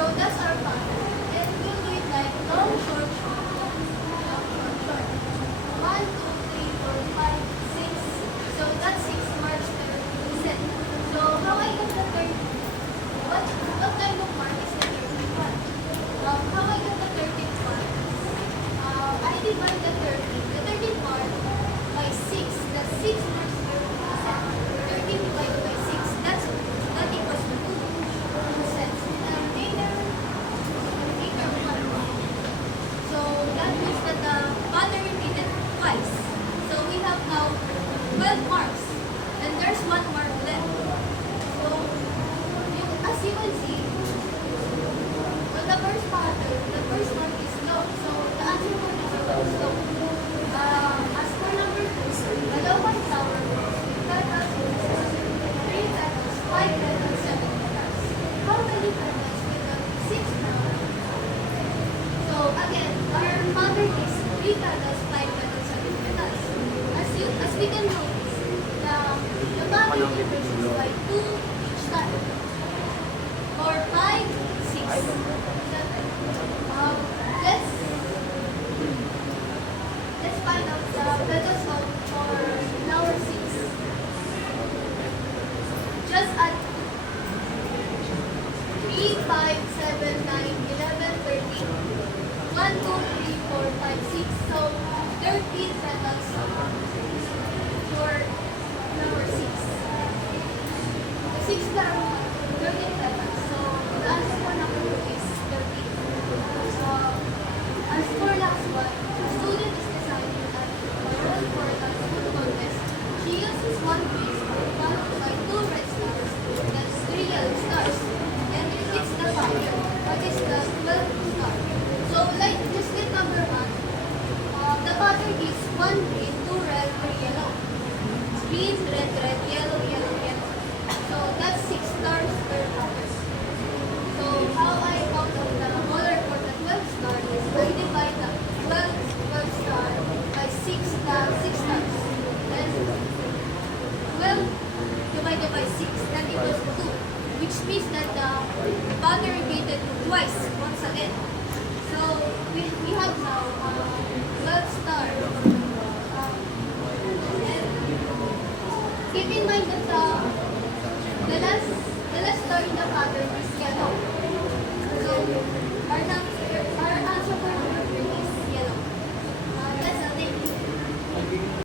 So that's our pattern. And we'll do it like long, short, short, long, short, short. 1, 2, 3, 4, 5, 6. So that's 6 marks per set. So how I get the 30? What kind of mark is the 31? How I get the 13th mark? I divide the 13th mark by 6. That's 6 marks per set. 13 divided by 6. That equals to 2 sets. And later 1 mark. So that means that the pattern repeated twice. So we have now 12 marks. And there's 1 mark left. So as you can see, on the first pattern, the first mark is low. So the answer for this is low. As for number 2, the low one flower was 3 petals, 3 petals, 5 petals, 7 petals. How many petals will there be 6 flowers? So again, our pattern is 3 petals, 5 petals, 7 petals. As we can notice, the pattern increases by 2 each time. 4, 5, 6, 7. Let's find out the petals for flower 6. Just add 3, 5, 7, 9, 11, 13. 1, 2, 3, 4, 5, 6. So 13 petals for flower 6. The 6 flower, 13 petals. So the answer for number 2 is 13. So as for last one, a student is deciding at the world for a school contest. She uses 1 piece followed by 2 red stars, that's 3 yellow stars, and repeats the pattern. What is the 12th star? So like just like number 1, the pattern is 1 green, 2 red, 3 yellow. Green, red, red, yellow, yellow, yellow. So that's 6 stars per pattern. So how I count out the color for the 12th star is I divide the 12th star by 6 stars. Then 12 divided by 6, that equals 2, which means that the pattern repeated twice, once again. So we have now 12 stars. And keep in mind that the last star in the pattern is yellow.